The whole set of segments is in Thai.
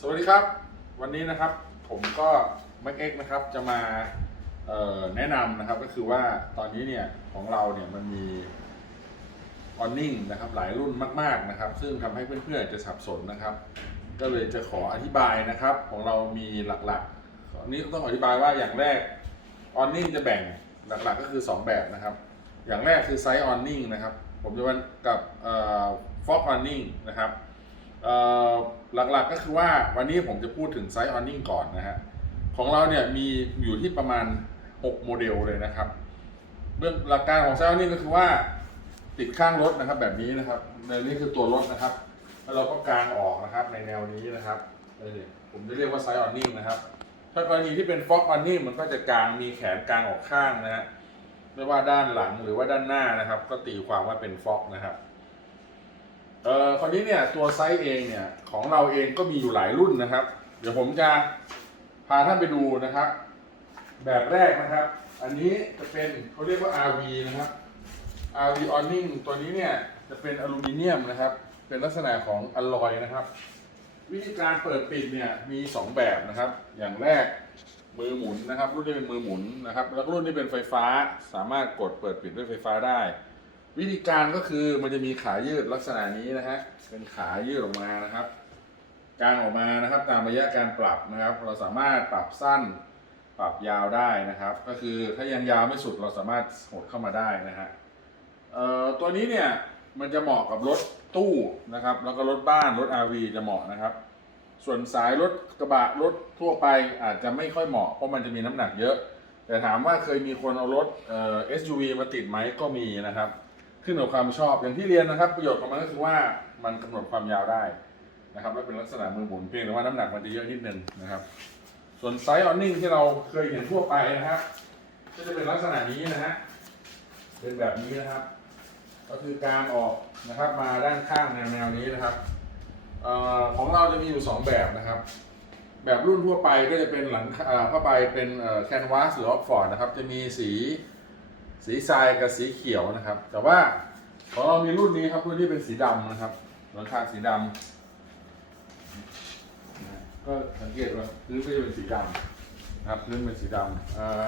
สวัสดีครับ วันนี้นะครับผมก็แม็กเอ็กนะครับจะมาแนะนำนะครับก็คือว่าตอนนี้เนี่ยของเราเนี่ยมันมีออนนิ่งนะครับหลายรุ่นมากๆนะครับ ซึ่งทำให้เพื่อนๆจะสับสนนะครับ ก็เลยจะขออธิบายนะครับ ของเรามีหลักๆอันนี้ต้องอธิบายว่าอย่างแรกออนนิ่งจะแบ่งหลักๆก็คือ 2 แบบนะครับ อย่างแรกคือไซส์ออนนิ่งนะครับ ผมจะวันกับฟอกออนนิ่งนะครับ หลักๆก็คือว่าวันนี้ผมจะพูดถึงไซส์ออนนิ่งก่อนนะฮะ ของเราเนี่ยมีอยู่ที่ประมาณ 6 โมเดลเลยนะครับ เรื่องหลักการของไซส์ออนนิ่งก็คือว่าติดข้างรถนะครับแบบนี้นะครับในนี้คือตัวรถนะครับ แล้วเราก็กางออกนะครับในแนวนี้นะครับผมจะเรียกว่าไซส์ออนนิ่งนะครับ ถ้ากรณีที่เป็นฟ็อกออนนิ่งมันก็จะกางมีแขนกางออกข้างนะฮะไม่ว่าด้านหลังหรือว่าด้านหน้านะครับ ก็ตีความว่าเป็นฟ็อกนะครับ เอ่อคราวนี้เนี่ยตัวไซส์เองเนี่ยของเราเองก็มีอยู่หลายรุ่นนะครับ เดี๋ยวผมจะพาท่านไปดูนะครับ แบบแรกนะครับ อันนี้จะเป็นเขาเรียกว่า RV นะครับ RV awning ตัวนี้เนี่ยจะเป็นอลูมิเนียมนะครับ เป็นลักษณะของอลลอยนะครับ วิธีการเปิดปิดเนี่ยมี 2 แบบนะครับ อย่างแรกมือหมุนนะครับ รุ่นนี้เป็นมือหมุนนะครับ แล้วก็รุ่นนี้เป็นไฟฟ้าสามารถกดเปิดปิดด้วยไฟฟ้าได้ วิธีการก็คือมันจะมีขายืดลักษณะนี้นะฮะเป็นขายืดออกมานะครับ กางออกมานะครับตามระยะการปรับนะครับ เราสามารถปรับสั้นปรับยาวได้นะครับ ก็คือถ้ายังยาวไม่สุดเราสามารถหดเข้ามาได้นะฮะตัวนี้เนี่ยมันจะเหมาะกับรถตู้นะครับ แล้วก็รถบ้านรถ RV จะเหมาะนะครับ ส่วนสายรถกระบะรถทั่วไปอาจจะไม่ค่อยเหมาะเพราะมันจะมีน้ำหนักเยอะ แต่ถามว่าเคยมีคนเอารถเอ่อ SUV มาติดไหมก็มีนะครับ ขึ้นกับความชอบอย่างที่เรียนนะครับ ประโยชน์ของมันก็คือว่ามันกำหนดความยาวได้นะครับและเป็นลักษณะมือหมุนเพียงแต่ว่าน้ำหนักมันจะเยอะนิดนึงนะครับ ส่วนไซส์ออนนิ่งที่เราเคยเห็นทั่วไปนะครับก็จะเป็นลักษณะนี้นะฮะเป็นแบบนี้นะครับ ก็คือการออกนะครับมาด้านข้างแนวแนวนี้นะครับออของเราจะมีอยู่ 2 แบบนะครับ แบบรุ่นทั่วไปก็จะเป็นหลังผ้าใบเป็นแคนวาสหรือออกฟอร์ดนะครับ จะมีสี สีทรายกับสีเขียวนะครับ แต่ว่าของเรามีรุ่นนี้ครับรุ่นที่เป็นสีดำนะครับหลังคาสีดำก็สังเกตว่าพื้นก็จะเป็นสีดำนะครับพื้นเป็นสีดำเอ่อ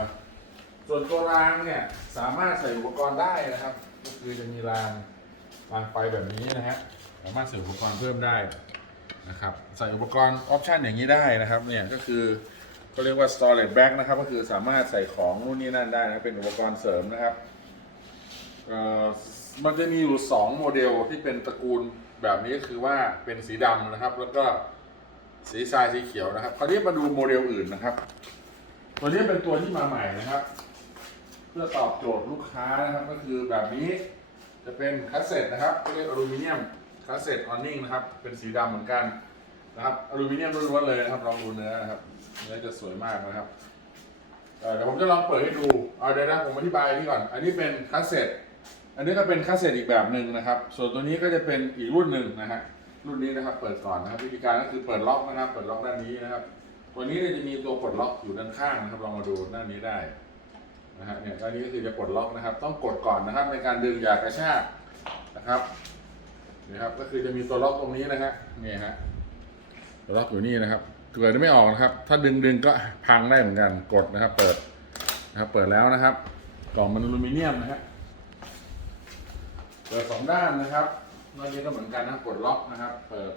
ส่วนตัวรางเนี่ยสามารถใส่อุปกรณ์ได้นะครับ ก็คือจะมีรางรางไฟแบบนี้นะฮะสามารถใส่อุปกรณ์เพิ่มได้นะครับ ใส่อุปกรณ์ออปชันอย่างนี้ได้นะครับเนี่ยก็คือ ก็เรียกว่า storage bag นะครับ ก็คือสามารถใส่ของนู่นนี่นั่นได้นะเป็นอุปกรณ์เสริมนะครับมันจะมีอยู่ 2 โมเดลที่เป็นตระกูลแบบนี้ก็คือว่าเป็นสีดำนะครับ แล้วก็สีทรายสีเขียวนะครับ คราวนี้มาดูโมเดลอื่นนะครับ ตัวนี้เป็นตัวที่มาใหม่นะครับ เพื่อตอบโจทย์ลูกค้านะครับ ก็คือแบบนี้จะเป็นคัสเซ็ตนะครับเรียกอลูมิเนียมคัสเซ็ตออนนิ่งนะครับ เป็นสีดำเหมือนกัน นะครับอลูมิเนียมล้วนๆเลยนะครับลองดูเนื้อนะครับเนื้อจะสวยมากนะครับเดี๋ยวผมจะลองเปิดให้ดูเอาเดี๋ยวนะผมอธิบายนี่ก่อน อันนี้เป็นคัสเซ็ตอันนี้ก็เป็นคัสเซ็ตอีกแบบหนึ่งนะครับ ส่วนตัวนี้ก็จะเป็นอีกรุ่นหนึ่งนะฮะรุ่นนี้นะครับเปิดก่อนนะครับวิธีการก็คือเปิดล็อกนะครับ เปิดล็อกด้านนี้นะครับ ตัวนี้จะมีตัวปลดล็อกอยู่ด้านข้างนะครับลองมาดูด้านนี้ได้นะฮะเนี่ยตอนนี้ก็คือจะปลดล็อกนะครับ ต้องกดก่อนนะครับในการดึงอย่ากระชากนะครับนี่ครับ ก็คือจะมีตัวล็อกตรงนี้นะฮะนี่ฮะ ล็อกอยู่นี่นะครับเกิดไม่ออกนะครับ ถ้าดึงดึงก็พังได้เหมือนกันกดนะครับ เปิดนะครับ เปิดแล้วนะครับ กล่องมันอลูมิเนียมนะฮะเปิดสองด้านนะครับนอกนี้ก็เหมือนกันนะกดล็อกนะครับ เปิด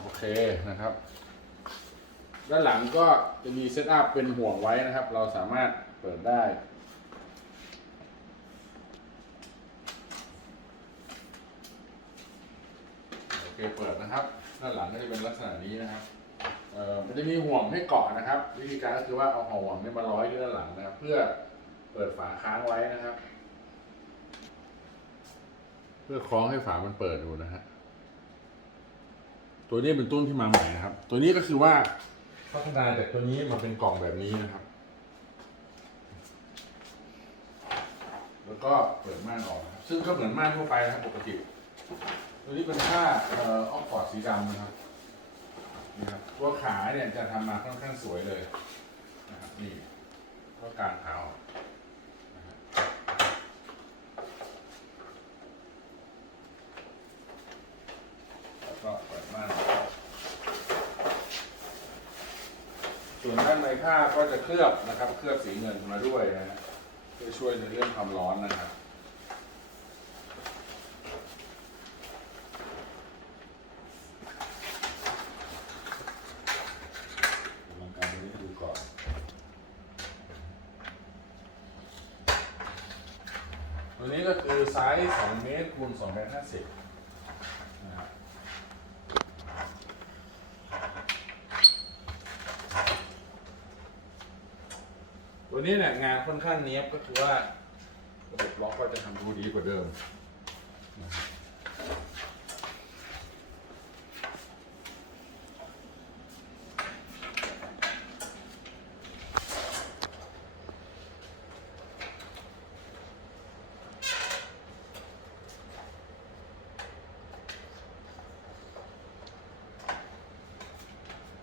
โอเคนะครับ ด้านหลังก็จะมีเซตอัพเป็นห่วงไว้นะครับ เราสามารถเปิดได้ เคเปิดนะครับ ด้านหลังก็จะเป็นลักษณะนี้นะครับเอ่อมันจะมีห่วงให้เกาะนะครับ วิธีการก็คือว่าเอาห่วงเนี่ยมาร้อยที่ด้านหลังนะครับ เพื่อเปิดฝาค้างไว้นะครับ เพื่อคล้องให้ฝามันเปิดดูนะฮะตัวนี้เป็นต้นที่มาใหม่นะครับ ตัวนี้ก็คือว่าพัฒนาจากตัวนี้มาเป็นกล่องแบบนี้นะครับ แล้วก็เปิดม่านออกนะครับ ซึ่งก็เหมือนม่านทั่วไปนะครับปกติ ตัวนี้เป็นผ้าเอ่อออกฟอร์ดสีดำนะครับนี่ครับตัวขาเนี่ยจะทำมาค่อนข้างสวยเลยนะครับนี่ก็การเท้านะครับแล้วก็เปิดม่านส่วนด้านในผ้าก็จะเคลือบนะครับ เคลือบสีเงินมาด้วยนะฮะเพื่อช่วยในเรื่องความร้อนนะครับ ลองการตรงนี้ให้ดูก่อน ตัวนี้ ไซส์2เมตรคูณ2เมตร50นะครับตัวนี้เนี่ยงานค่อนข้างเนี้ยบก็คือว่าระบบล็อกก็จะทำดูดีกว่าเดิมนะครับ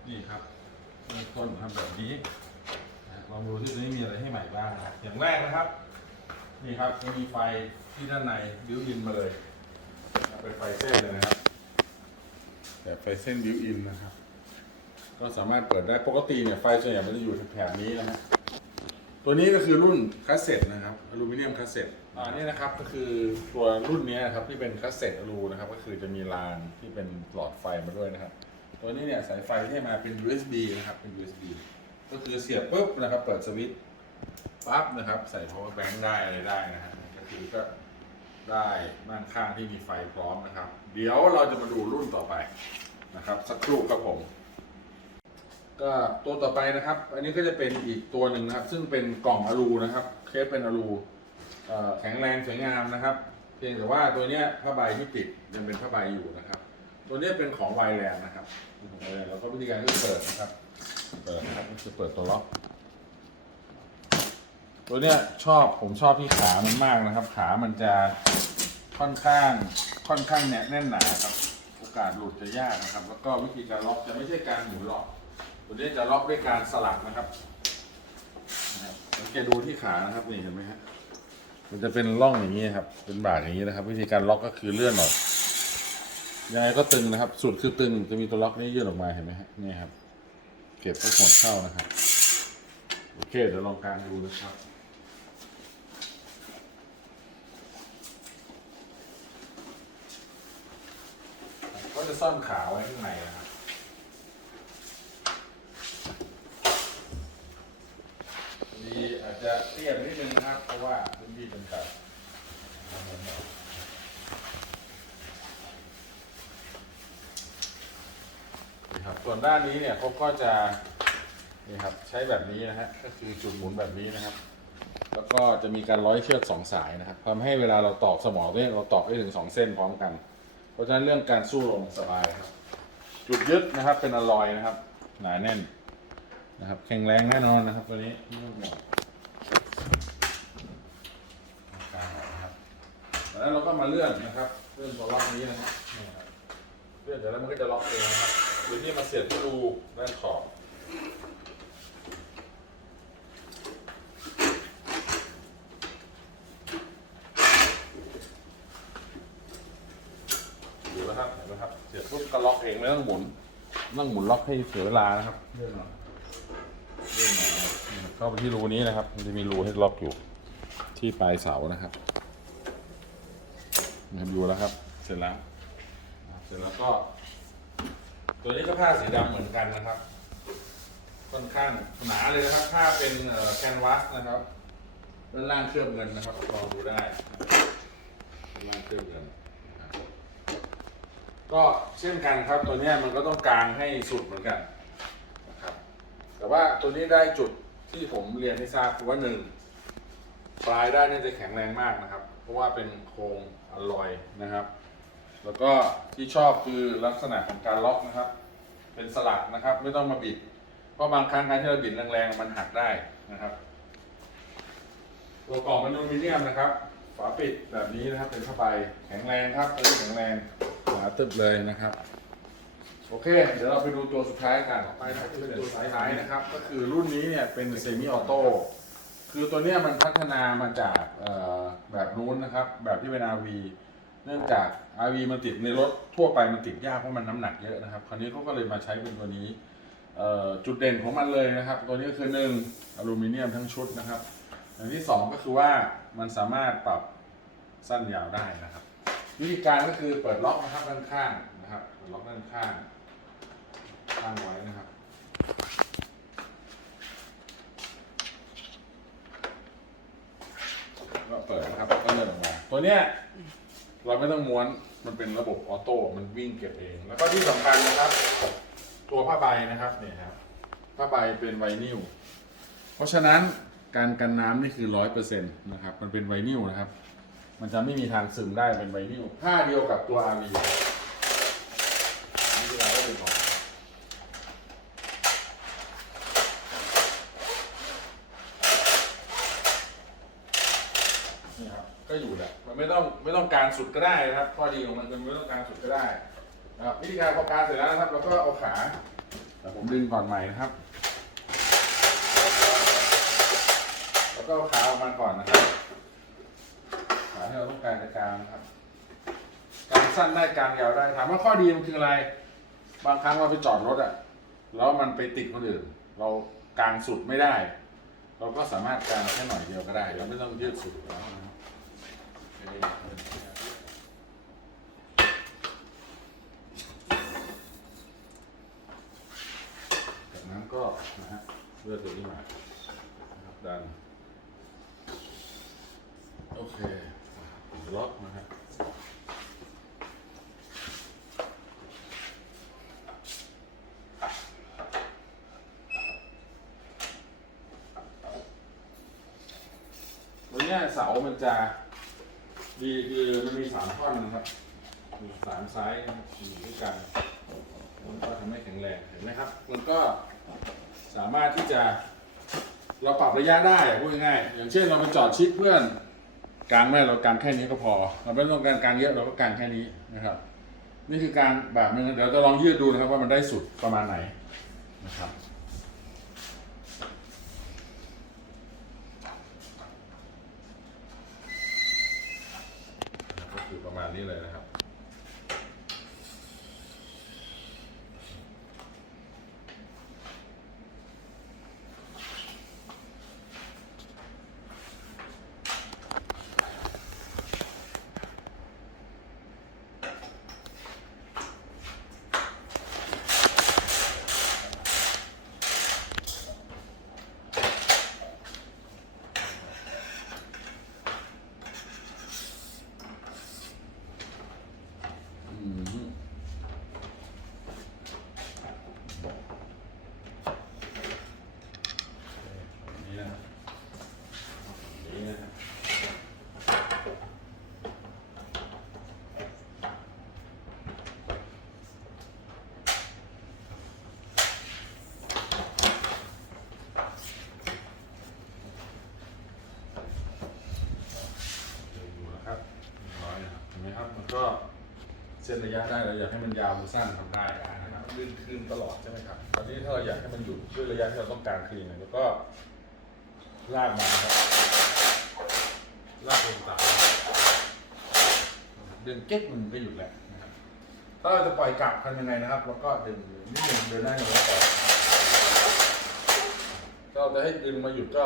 นี่ครับเริ่มต้นทำแบบนี้ นะลองดูที่ตรงนี้มีอะไรให้ใหม่บ้าง นะครับ นี่ครับจะมีไฟที่ด้านในบิวอินมาเลยเป็นไฟเส้นเลยนะครับแต่ไฟเส้นบิวอินนะครับ ก็สามารถเปิดได้ปกติเนี่ยไฟส่วนใหญ่มันจะอยู่แถบนี้นะฮะตัวนี้ก็คือรุ่นคาสเซ็ตนะครับอลูมิเนียมคาสเซ็ตอ่านี่นะครับก็คือตัวรุ่นนี้นะครับที่เป็นคาสเซ็ตอลูนะครับ ก็คือจะมีรางที่เป็นหลอดไฟมาด้วยนะครับ ตัวนี้เนี่ยสายไฟที่มาเป็น USB นะครับเป็น USB ก็คือเสียบปุ๊บนะครับ เปิดสวิตช์ ปั๊บนะครับ ใส่ power bank ได้อะไรได้นะฮะก็คือก็ได้ด้านข้างที่มีไฟพร้อมนะครับ เดี๋ยวเราจะมาดูรุ่นต่อไปนะครับ สักครู่ครับผม ก็ตัวต่อไปนะครับ อันนี้ก็จะเป็นอีกตัวหนึ่งนะครับ ซึ่งเป็นกล่องอลูนะครับเคสเป็นอลูแข็งแรงสวยงามนะครับ เพียงแต่ว่าตัวเนี้ยผ้าใบที่ติดยังเป็นผ้าใบอยู่นะครับ ตัวเนี้ยเป็นของไวแลนด์นะครับเป็นของไวแลนด์แล้วก็วิธีการก็เปิดนะครับ เปิดนะครับก็คือเปิดตัวล็อก ตัวเนี้ยชอบผมชอบที่ขามันมากนะครับ ขามันจะค่อนข้างค่อนข้างแน่นแน่นหนาครับ โอกาสหลุดจะยากนะครับ แล้วก็วิธีการล็อกจะไม่ใช่การหมุนล็อก ตัวนี้จะล็อกด้วยการสลักนะครับสังเกตดูที่ขานะครับนี่เห็นไหมฮะมันจะเป็นร่องอย่างนี้ครับ เป็นบากอย่างนี้นะครับ วิธีการล็อกก็คือเลื่อนออกยังไงก็ตึงนะครับ สุดคือตึงจะมีตัวล็อกนี้ยื่นออกมาเห็นไหมฮะนี่ครับ เก็บทั้งหมดเข้านะครับ โอเคเดี๋ยวลองการดูนะครับ ก็ จะซ่อนขาไว้ข้างในนะครับดีอาจจะเตี้ยนิดนึงนะครับ เพราะว่าพื้นที่จำกัดนี่ครับส่วนด้านนี้เนี่ยเขาก็จะนี่ครับใช้แบบนี้นะฮะก็คือจุดหมุนแบบนี้นะครับ แล้วก็จะมีการร้อยเชือกสองสายนะครับทำให้เวลาเราตอกสมอเนี่ยเราตอกได้ถึงสองเส้นพร้อมกัน เพราะฉะนั้นเรื่องการสู้ลมสบายครับ จุดยึดนะครับเป็นอลอยนะครับ หนาแน่นนะครับ แข็งแรงแน่นอนนะครับตัวนี้ไม่ต้องห่วงกลางน่อยนะครับแล้วเราก็มาเลื่อนนะครับ เลื่อนตัวล็อกนี้นะครับนี่ครับเลื่อนเสร็จแล้วมันก็จะล็อกเองนะครับหรือที่มาเสียบที่รูด้านขอบดูนะครับเห็นไหมครับ เสียบปุ๊บก็ล็อกเอง ไม่ต้องหมุนไม่ต้องหมุนล็อกให้เสียเวลานะครับเลื่อนหน่อยเลื่อนหน่อยนะครับเข้าไปที่รูนี้นะครับ มันจะมีรูให้ล็อกอยู่ ที่ปลายเสานะครับนะครับอยู่แล้วครับ เสร็จแล้ว เสร็จแล้วก็ ตัวนี้ก็ผ้าสีดำเหมือนกันนะครับ ค่อนข้างหนาเลยนะครับ ผ้าเป็นแคนวาสนะครับด้านล่างเคลือบเงินนะครับลองดูได้ด้านล่างเคลือบเงิน ก็เช่นกันครับตัวนี้มันก็ต้องกลางให้สุดเหมือนกันนะครับแต่ว่าตัวนี้ได้จุดที่ผมเรียนให้ทราบคือว่าหนึ่งปลายด้านนี้จะแข็งแรงมากนะครับ เพราะว่าเป็นโครงอลลอยนะครับ แล้วก็ที่ชอบคือลักษณะของการล็อกนะครับ เป็นสลักนะครับ ไม่ต้องมาบิด เพราะบางครั้งการที่เราบิดแรงๆมันหักได้นะครับ ตัวกล่องเป็นอลูมิเนียมนะครับ ฝาปิดแบบนี้นะครับ เป็นผ้าใบแข็งแรงครับตัวนี้แข็งแรงหนาตึบเลยนะครับ โอเค เดี๋ยวเราไปดูตัวสุดท้ายกันต่อไปนะครับจะเป็นตัวสุดท้ายนะครับ ก็คือรุ่นนี้เนี่ยเป็นเซมิออโต้คือตัวเนี้ยมันพัฒนามาจากเอ่อแบบนู้นนะครับ แบบที่เป็น RV เนื่องจาก RV มันติดในรถทั่วไปมันติดยากเพราะมันน้ำหนักเยอะนะครับ คราวนี้เขาก็เลยมาใช้เป็นตัวนี้เอ่อจุดเด่นของมันเลยนะครับ ตัวนี้ก็คือหนึ่งอลูมิเนียมทั้งชุดนะครับ อย่างที่สองก็คือว่า มันสามารถปรับสั้นยาวได้นะครับ วิธีการก็คือเปิดล็อกนะครับด้านข้างนะครับเปิดล็อกด้านข้างตั้งไว้นะครับก็เปิดนะครับก็เลื่อนออกมาตัวเนี้ยเราไม่ต้องม้วนมันเป็นระบบออโต้มันวิ่งเก็บเอง แล้วก็ที่สำคัญนะครับ ตัวผ้าใบนะครับเนี่ยครับผ้าใบเป็นไวนิลเพราะฉะนั้น การกันน้ำนี่คือร้อยเปอร์เซ็นต์นะครับ มันเป็นไวนิลนะครับ มันจะไม่มีทางซึมได้เป็นไวนิลผ้าเดียวกับตัวอาร์วีนี่คือเราก็ดึงออกนี่ครับก็อยู่แหละมันไม่ต้องไม่ต้องการสุดก็ได้นะครับ ข้อดีของมันคือไม่ต้องการสุดก็ได้นะครับวิธีการพอการเสร็จแล้วนะครับ เราก็เอาขาแต่ผมดึงก่อนใหม่นะครับ แล้วก็ขาออกมาก่อนนะครับขาที่เราต้องการจะกางครับ การสั้นได้การยาวได้ถามว่าข้อดีมันคืออะไร บางครั้งเราไปจอดรถอะแล้วมันไปติดคนอื่น เรากางสุดไม่ได้ เราก็สามารถกางแค่หน่อยเดียวก็ได้ เราไม่ต้องยืดสุดแล้วนะครับจากนั้นก็นะฮะเลือกตัวนี้มาดัน โอเคล็อกนะครับตัวเนี้ยเสามันจะดีคือมันมีสามท่อนนะครับมีสามไซส์นะครับอยู่ด้วยกัน มันก็ทำให้แข็งแรงเห็นไหมครับ มันก็สามารถที่จะเราปรับระยะได้พูดง่ายๆอย่างเช่นเราไปจอดชิดเพื่อน กลางไม่เรากางแค่นี้ก็พอ เราไม่ต้องการกางเยอะเราก็กางแค่นี้นะครับ นี่คือการแบบนึงเดี๋ยวจะลองยืดดูนะครับว่ามันได้สุดประมาณไหนนะครับก็คือประมาณนี้เลยนะครับ อืมนี่นะครับนี่นะครับดูนะครับร้อยนะครับเห็นไหมครับ มันก็ เส้นระยะได้เราอยากให้มันยาวหรือสั้นทำได้นะครับลื่นขึ้นตลอดใช่ไหมครับตอนนี้ถ้าเราอยากให้มันหยุดด้วยระยะที่เราต้องการคือยังไงแล้วก็ลากมาครับลากลงตามดึงเก๊กมันก็หยุดแหละนะครับถ้าเราจะปล่อยกลับทำยังไงนะครับแล้วก็ดึงนิดนึงเดินหน้าอย่างนี้ต่อถ้าเราจะให้ดึงมาหยุดก็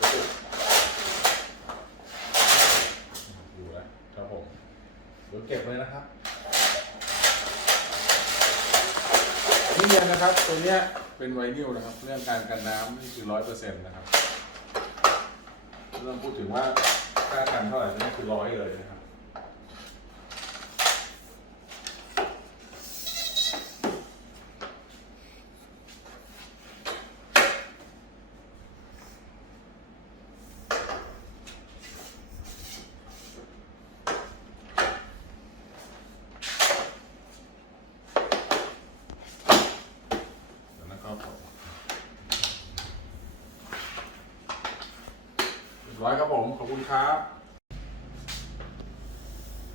ระตุก อยู่แล้วครับผมเดี๋ยวเก็บเลยนะครับนี่เนี่ยนะครับ ตัว เป็นไวนิลนะครับ เรื่องการกันน้ำนี่คือร้อยเปอร์เซ็นต์นะครับ เรื่องพูดถึงว่าค่ากันเท่าไหร่นี่คือร้อยเลยนะครับ ร้อยครับผม ขอบคุณครับ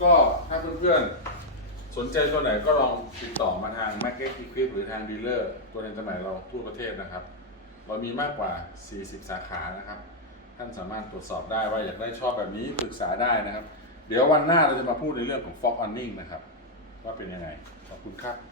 ก็ถ้าเพื่อนๆ สนใจตัวไหนก็ลองติดต่อมาทาง m a c เก็ต Equip หรือทางดีลเลอร์ตัวในจำหน่ายเราทั่วประเทศนะครับ เรามีมากกว่า 40 สาขานะครับ ท่านสามารถตรวจสอบได้ว่าอยากได้ชอบแบบนี้ปรึกษาได้นะครับ เดี๋ยววันหน้าเราจะมาพูดในเรื่องของ Fog Awning นะครับ ว่าเป็นยังไง ขอบคุณครับ